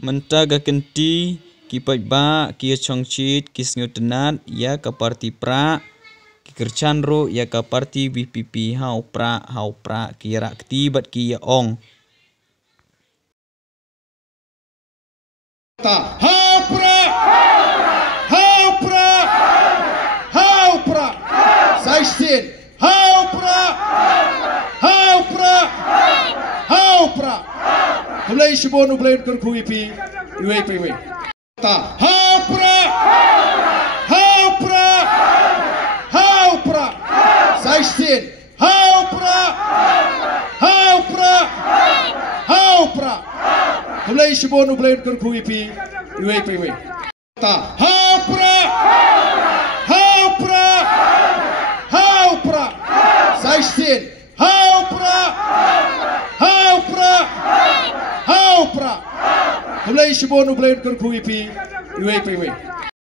Mentaga kenti kipai ba kia chongchit kisngutenat ya kaparti pra kikerchanro ya kaparti BPP hau pra kira ketibat kia ong. Hau pra 16 hau pra mulai sebon mulai kerku ipi iwe hau pra 16 hau pra mulai sebon mulai kerku ipi iwe hau pra 16 hau pra mulai sebon mulai kerku ipi iwe